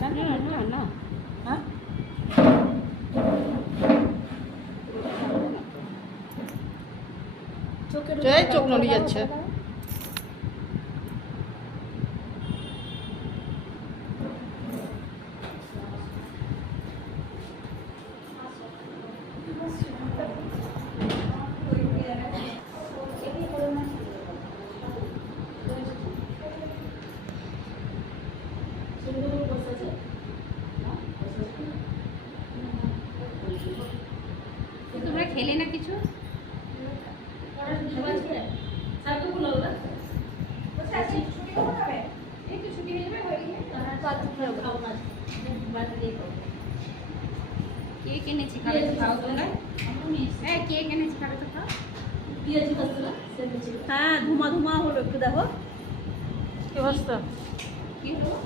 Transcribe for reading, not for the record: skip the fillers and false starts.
না হ্যাঁ চোখ নড়ে যাচ্ছে। তোমরা খেলে না কিছু? কেক এনেছি, খাবে তো খাও তোমরা। হ্যাঁ কেক এনেছি, খাবে তো খাও। হ্যাঁ ধুমা ধুমা হলো, একটু দেখো কি অবস্থা। কি হলো?